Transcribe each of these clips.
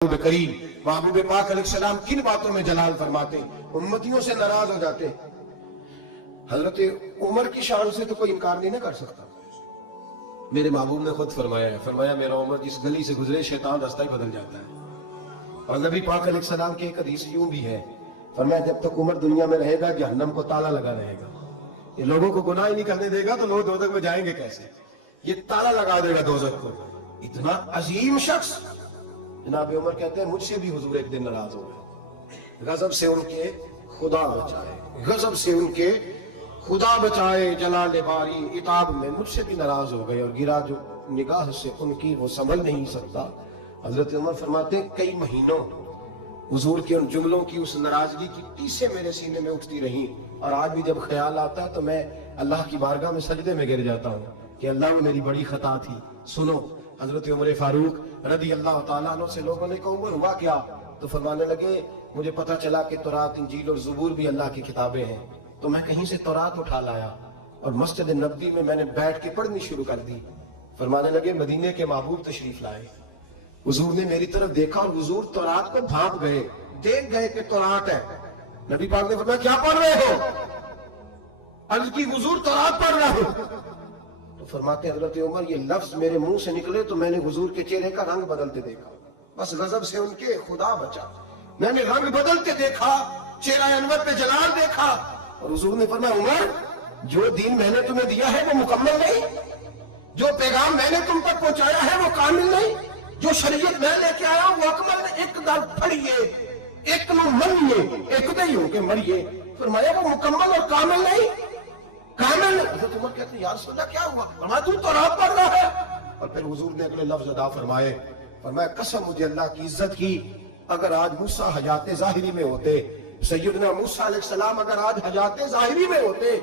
महबूब करीम महबूब पाक अलैहिस्सलाम किन बातों में जलाल फरमाते, उम्मतियों से नाराज हो जाते। हजरत उमर की शान से तो कोई इनकार नहीं कर सकता। मेरे महबूब ने खुद फरमाया है, फरमाया मेरा उमर जिस गली से गुजरे शैतान रास्ता ही बदल जाता है। और नबी पाक अलैहिस्सलाम की एक हदीस यूं भी है, फरमाया जब तक उमर दुनिया में रहेगा जहन्नम को ताला लगा रहेगा। ये लोगों को गुनाह ही नहीं करने देगा तो लोग दोज़ख में जाएंगे कैसे, ये ताला लगा देगा दोज़ख को। इतना अजीम शख्स जनाब उमर कहते हैं मुझसे भी हुजूर एक दिन नाराज हो गए। गजब से उनके खुदा बचाए, गजब से उनके खुदा बचाए, जलाल बारी इताब में मुझसे भी नाराज हो गए और गिरा जो निगाह से उनकी वो संभल नहीं सकता। हजरत उमर फरमाते हैं कई महीनों हुजूर के उन जुमलों की उस नाराजगी की टीसें मेरे सीने में उठती रही, और आज भी जब ख्याल आता है तो मैं अल्लाह की बारगाह में सजदे में गिर जाता हूँ कि अल्लाह वो मेरी बड़ी खता थी। सुनो हजरत उमर फारूक रदी अल्लाह ताला अन्हु से लोगों ने कहा उमर हुआ क्या, तो फरमाने लगे मुझे पता चला कि तौरात इंजील और ज़बूर भी अल्लाह की किताबें हैं, तो मैं कहीं से तौरात उठा लाया और मस्जिद नबवी में मैंने बैठ के पढ़नी शुरू कर दी। फरमाने लगे मदीने के महबूब तशरीफ लाए, हुजूर ने मेरी तरफ देखा और हुजूर तौरात को भांप गए, देख गए कि तौरात है। नबी पाक ने फरमाया क्या पढ़ रहे हो, अर्ज की हुजूर तौरात पढ़ रहा हूं। तो फरमाते हजरत उमर ये लफ्ज मेरे मुंह से निकले तो मैंने हुजूर के चेहरे का रंग बदलते देखा, बस गजब से उनके खुदा बचा। मैंने रंग बदलते देखा, चेहरा अनवर पे जलाल देखा, और हुजूर ने फरमाया उमर जो दीन मैंने तुम्हें दिया है वो मुकम्मल नहीं, जो पैगाम मैंने तुम तक पहुंचाया है वो कामिल नहीं, जो शरीयत मैं लेके आया हूं वो अकमल ने एक दर पढ़िए एक नु मनिए एक दई हो के मरिए। फरमाया वो मुकम्मल और कामिल नहीं, कामिल। हज़रत उमर कहते हैं यार सुना क्या हुआ, फरमाया तू तौरात पढ़ रहा है। और फिर हुजूर ने अगले लफ्ज अदा फरमाए, फरमाया कसम मुझे अल्लाह की इज्जत की अगर आज मूसा हयात ज़ाहिरी में होते, सैयदना मूसा अलैहिस्सलाम अगर आज हयात ज़ाहिरी में होते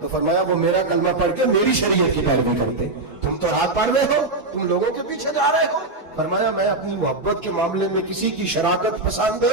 तो फरमाया वो मेरा कलमा पढ़ के मेरी शरीयत की पैरवी करते। तुम तौरात पढ़ रहे हो, तुम लोगों के पीछे जा रहे हो। फरमाया मैं अपनी मोहब्बत के मामले में किसी की शराकत पसंद,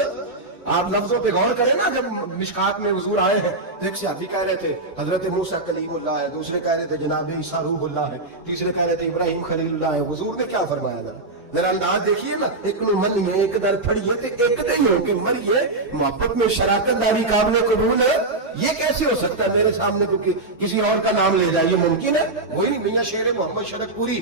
आप लफ्जों पे गौर करें ना, जब मिशकात में हुजूर आए हैं तो एक सहाबी कह रहे थे हजरत मूसा कलीमुल्लाह है, दूसरे कह रहे थे जनाब ईसा रूहुल्लाह है, तीसरे कह रहे थे इब्राहिम खलीलुल्लाह है। हुजूर ने क्या फरमाया जरा अंदाज देखिए ना, एक मन में एक दर फड़िए तो एक नहीं हो के मरिए। मोहब्बत में शराकत दारी काबिल कबूल है, ये कैसे हो सकता है मेरे सामने को किसी और का नाम ले जाए, ये मुमकिन है? वही नहीं मियां शेर मोहम्मद शरकपुरी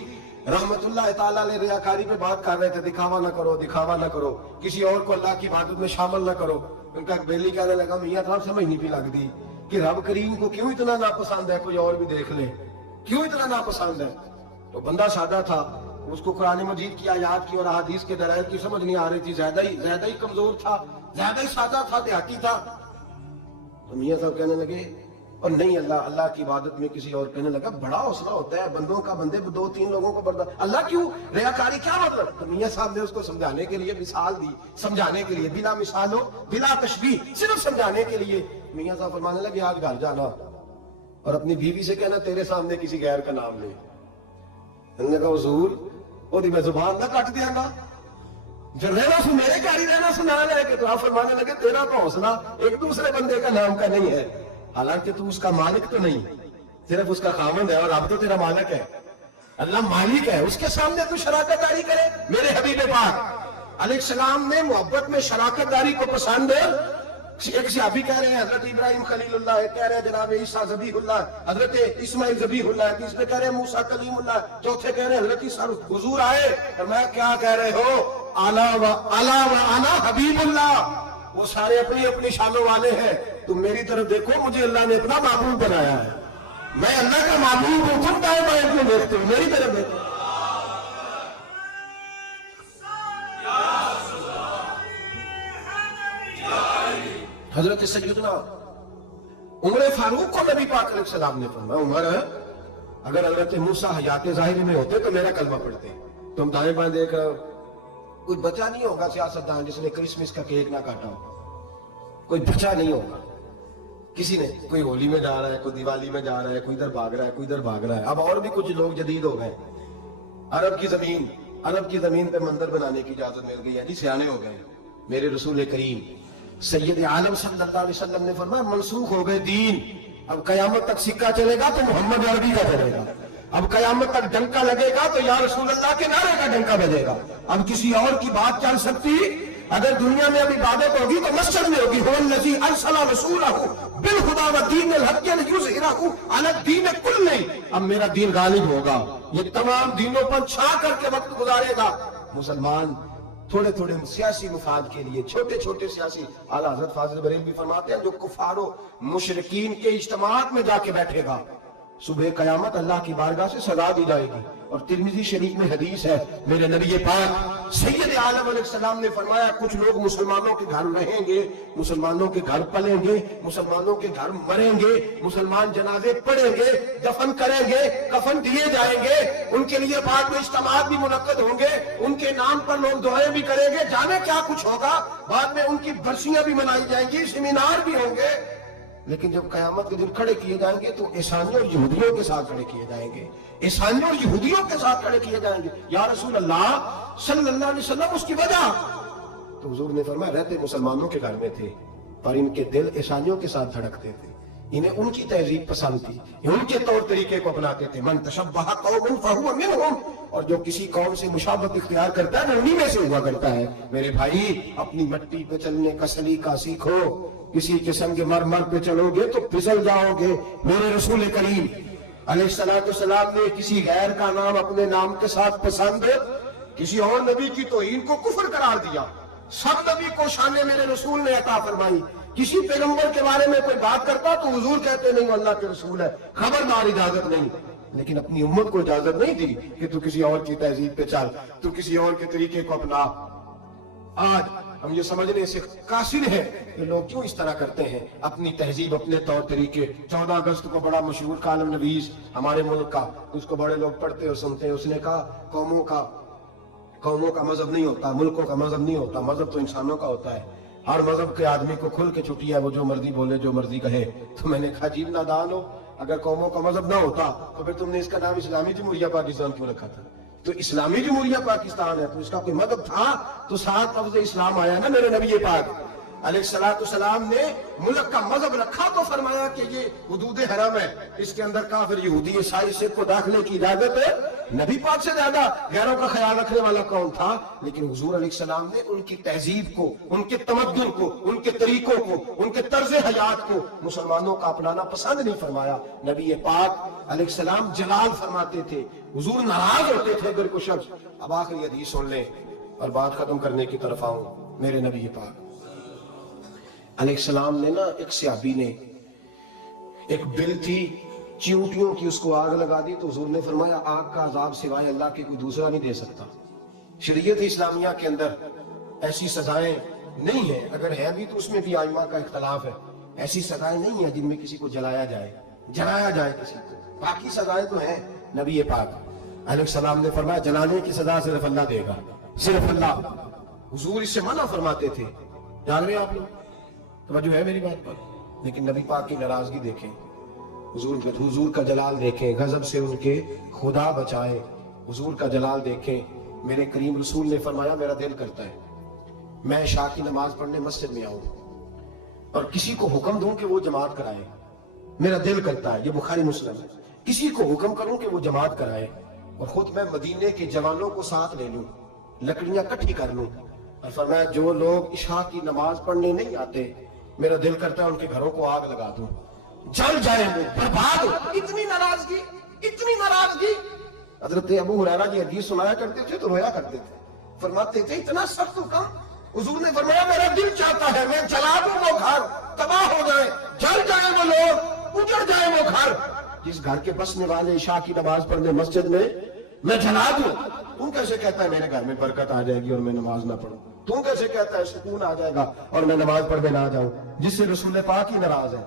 रहमतुल्लाह ताला अलैह रियाकारी पे बात कर रहे थे, दिखावा ना करो, दिखावा ना करो, किसी और को अल्लाह की इबादत में शामिल ना करो। उनका बेली कहने लगा मियां साहब समझ नहीं भी लगती कि रब करीम को क्यों इतना नापसंद है, कोई और भी देख ले, क्यों इतना नापसंद है। तो बंदा सादा था, उसको कुरान मजीद की आयात की और अहादीस के दलाइल की समझ नहीं आ रही थी, ज्यादा ही कमजोर था, ज्यादा ही सादा था, देहाती था। तो मियां साहब कहने लगे और नहीं अल्लाह की इबादत में किसी और, कहने लगा बड़ा हौसला होता है बंदों का, बंदे दो तीन लोगों को बर्दाश्त, अल्लाह क्यों, रियाकारी क्या मतलब। तो मियां साहब ने उसको समझाने के लिए मिसाल दी, समझाने के लिए, बिना मिसाल हो बिना तशबीह, सिर्फ समझाने के लिए। मियां साहब फरमाने लगे आज घर जाना और अपनी बीवी से कहना तेरे सामने किसी गैर का नाम ले। उन्होंने कहा हुजूर ओदी मैं जुबान ना काट दियांगा, जब रहना सु मेरे घर ही रहना सुना लेके। तो आप फरमाने लगे तेरा तो हौसला एक दूसरे बंदे का नाम का नहीं है, हालांकि तू उसका मालिक तो नहीं, सिर्फ उसका खामंद है, और अब तो तेरा मालिक है, अल्लाह मालिक है, उसके सामने तू शराकत दारी करे। मेरे हबीब पाक अलैहिस्सलाम ने मोहब्बत में शराकत दारी को पसंद है। एक सहाबी कह रहे हैं हजरत इब्राहिम खलीलुल्लाह है, कह रहे हैं जनाब ईसा ज़बीहुल्लाह, हजरत इस्माइल ज़बीहुल्लाह, तीसरे कह रहे हैं मूसा कलीमुल्लाह, चौथे कह रहे हैं हजरत ईसा। हुजूर आए और मैं क्या कह रहे हो, आला व आना हबीबुल्लाह, वो सारे अपनी अपनी शानों वाले हैं, तुम मेरी तरफ देखो, मुझे अल्लाह ने अपना महबूब बनाया है, मैं अल्लाह का महबूब हूं, तुम दाएं बाएं क्यों देखते हो, मेरी तरफ देखो। हजरत सैयदना उमर फारूक को नबी पाक अलैहिस्सलाम ने फरमाया उमर अगर हजरत मूसा हयात ज़ाहिरी में होते तो मेरा कलमा पढ़ते। तुम दाएं बाएं देख रहे हो, कोई बचा नहीं होगा सियासतदान जिसने क्रिसमस का केक ना काटा हो, कोई बचा नहीं होगा। किसी ने, कोई होली में जा रहा है, कोई दिवाली में जा रहा है, कोई इधर भाग रहा है, कोई इधर भाग रहा है। अब और भी कुछ लोग जदीद हो गए, अरब की जमीन पे मंदिर बनाने की इजाजत मिल गई है जी, सियाने हो गए। मेरे रसूल करीम सैयद आलम सल्लल्लाहु अलैहि वसल्लम ने फरमाया मंसूख हो गए दीन, अब कयामत तक सिक्का चलेगा तो मोहम्मद अरबी का चलेगा। अब कयामत तक डंका लगेगा तो या रसूल अल्लाह के नारे का डंका बजेगा। अब किसी और की बात चल सकती? अगर दुनिया में अब इबादत होगी तो मस्जिद में होगी। हुवल्लज़ी अरसला रसूलहु बिलहुदा व दीनिल हक़्क़ि लियुज़हिरहु अला दीन कुल्लिही। अब मेरा दीन गालिब होगा, ये तमाम दीनों पर छा करके वक्त गुजारेगा। मुसलमान थोड़े थोड़े सियासी मुफाद के लिए, छोटे छोटे सियासी, आला हज़रत फाज़िल बरेलवी फरमाते हैं, जो कुफारो मुशरिकीन के इज्तिमाअत में जाके बैठेगा, सुबह कयामत अल्लाह की बारगाह से सजा दी जाएगी। और तिर्मिज़ी शरीफ में हदीस है, मेरे नबी पाक सैयद आलम अलैहिस्सलाम ने फरमाया, कुछ लोग मुसलमानों के घर रहेंगे, मुसलमानों के घर पलेंगे, मुसलमानों के घर मरेंगे, मुसलमान जनाजे पढ़ेंगे, दफन करेंगे, कफन दिए जाएंगे, उनके लिए बाद में इज्तिमाअत भी मुनक्कद होंगे, उनके नाम पर लोग दुआएं भी करेंगे, जाने क्या कुछ होगा, बाद में उनकी बरसियां भी मनाई जाएंगी, सेमिनार भी होंगे। लेकिन जब कयामत के दिन खड़े किए जाएंगे तो ईसानियों और यहूदियों के साथ खड़े किए जाएंगे, ईसानियों और यहूदियों के साथ खड़े किए जाएंगे। या रसूल अल्लाह सल्लल्लाहु अलैहि वसल्लम, उसकी वजह? तो हुजूर ने फरमाया, रहते मुसलमानों के घर में थे पर इनके दिल ईसानियों के साथ धड़कते थे, इन्हें उनकी तहजीब पसंद थी, उनके तौर तरीके को अपनाते थे। मन तशब्बह कौमिन फहुव मिनहुम, और जो किसी कौम से मुशाबहत इख्तियार करता है वो उन्हीं में से हुआ करता है। मेरे भाई, अपनी मिट्टी पे चलने का सलीका सीखो, किसी किस्म के मर पे चलोगे तो फिसल जाओगे। मेरे रसूल करीम अलैहिस्सलाम ने किसी गैर का नाम अपने नाम के साथ पसंद, किसी और नबी की तौहीन को कुफ्र करार दिया। सब नबी को शान मेरे रसूल ने अता फरमाई। किसी पैगंबर के बारे में कोई बात करता तो हुजूर कहते नहीं वो अल्लाह के रसूल है, खबरदार, इजाजत नहीं। लेकिन अपनी उम्मत को इजाजत नहीं दी कि तू किसी और की तहजीब पे चल, तू किसी और के तरीके को अपना। आज हम ये समझने से कासिर है कि लोग क्यों इस तरह करते हैं, अपनी तहजीब, अपने तौर तरीके। 14 अगस्त को बड़ा मशहूर कालम नवीस हमारे मुल्क का, उसको बड़े लोग पढ़ते और सुनते हैं। उसने कहा कौमों का मजहब नहीं होता, मुल्कों का मजहब नहीं होता, मजहब तो इंसानों का होता है। हर मजहब के आदमी को खुल के छुट्टी है, वो जो मर्जी बोले, जो मर्जी कहे। तो मैंने कहा अजीब नादान हो, अगर कौमों का मजहब ना होता तो फिर तुमने इसका नाम इस्लामी जमहूरिया पाकिस्तान क्यों रखा था? तो इस्लामी जमहूरिया पाकिस्तान है तो इसका कोई मजहब था तो साथ लफ्ज़ इस्लाम आया ना। मेरे नबी पाक अलैहिस्सलाम ने मुल्क का मजहब रखा तो फरमाया कि ये हुदूद हरम है, इसके अंदर काफिर, यहूदी, ईसाई सिख को दाखिले की इजाजत है। नबी पाक से ज्यादा गैरों का ख्याल रखने वाला कौन था? लेकिन हुजूर अलैहिस्सलाम ने उनकी तहजीब को, उनके तमद्दुन को, उनके तरीकों को, उनके तर्ज हयात को मुसलमानों का अपनाना पसंद नहीं फरमाया। नबी पाक अलैहिस्सलाम जलाल फरमाते थे, हुजूर नाराज होते थे अगर कोई शख्स। अब आखिरी हदीस सुन ले और बात खत्म करने की तरफ आऊं। मेरे नबी पाक अलैहिस्सलाम ने ना, एक सहाबी ने, एक बिल थी चींटियों की, उसको आग लगा दी तो हुजूर ने फरमाया आग का अजाब सिवाय अल्लाह के कोई दूसरा नहीं दे सकता। शरीयत इस्लामिया के अंदर ऐसी सजाएं नहीं है, अगर है भी तो उसमें भी आइमा का इख्तलाफ है। ऐसी सजाएं नहीं है जिनमें किसी को जलाया जाए किसी को। बाकी सजाएं तो है। नबी पाक अलैहिस्सलाम ने फरमाया जलाने की सजा सिर्फ अल्लाह देगा, सिर्फ अल्लाह। हुजूर इससे मना फरमाते थे। जान रहे आप लोग, तवज्जो है मेरी बात पर? लेकिन नबी पाक की नाराजगी देखें, हुजूर का जलाल देखें, गजब से उनके खुदा बचाए। हुजूर का जलाल देखें। मेरे करीम रसूल ने फरमाया मेरा दिल करता है मैं इशा की नमाज पढ़ने मस्जिद में आऊं और किसी को हुक्म दूं कि वो जमात कराए। मेरा दिल करता है, ये बुखारी मुस्लिम है, किसी को हुक्म करूं कि वो जमात कराए और खुद मैं मदीने के जवानों को साथ ले लूं, लकड़ियां इकट्ठी कर लूं। और फरमाया जो लोग इशा की नमाज पढ़ने नहीं आते, मेरा दिल करता है उनके घरों को आग लगा दूं, जल जाए वो, बर्बाद हो। इतनी नाराजगी। हजरत अबू हुरैरा की हदीस सुनाया करते थे तो रोया करते थे। फरमाते थे इतना सख्त हुक्म। हुजूर ने फरमाया मेरा दिल चाहता है मैं जला दूं वो घर, तबाह हो जाए, जल जाए वो लोग, उजड़ जाए वो घर। जिस घर के बसने वाले इशा की नमाज पढ़ने मस्जिद में मैं जला दूं। तू कैसे कहता है मेरे घर में बरकत आ जाएगी और मैं नमाज ना पढ़ूं? तू कैसे कहता है सुकून आ जाएगा और मैं नमाज पढ़ने ना जाऊं? जिससे रसूल पाक ही नाराज है,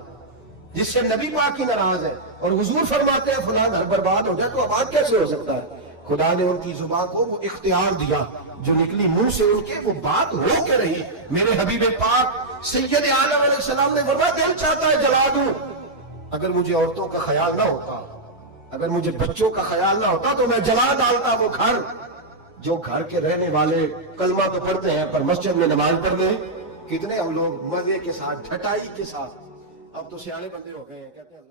जिससे नबी पाक ही नाराज है। और हुजूर फरमाते हैं फलां घर बर्बाद हो जाए तो आबाद कैसे हो सकता है? खुदा ने उनकी जुबान को वो इख्तियार दिया, जो निकली मुंह से उनके वो बात हो के रही। मेरे हबीब पाक सैयद आलम अलैहिस्सलाम ने फरमाया दिल चाहता है जला दूं। अगर मुझे औरतों का ख्याल ना होता, अगर मुझे बच्चों का ख्याल ना होता तो मैं जला डालता वो घर। जो घर के रहने वाले कलमा तो पढ़ते हैं पर मस्जिद में नमाज पढ़ते हैं, कितने हम लोग मजे के साथ, ढटाई के साथ। अब तो सियाने बंदे हो गए हैं, कहते हैं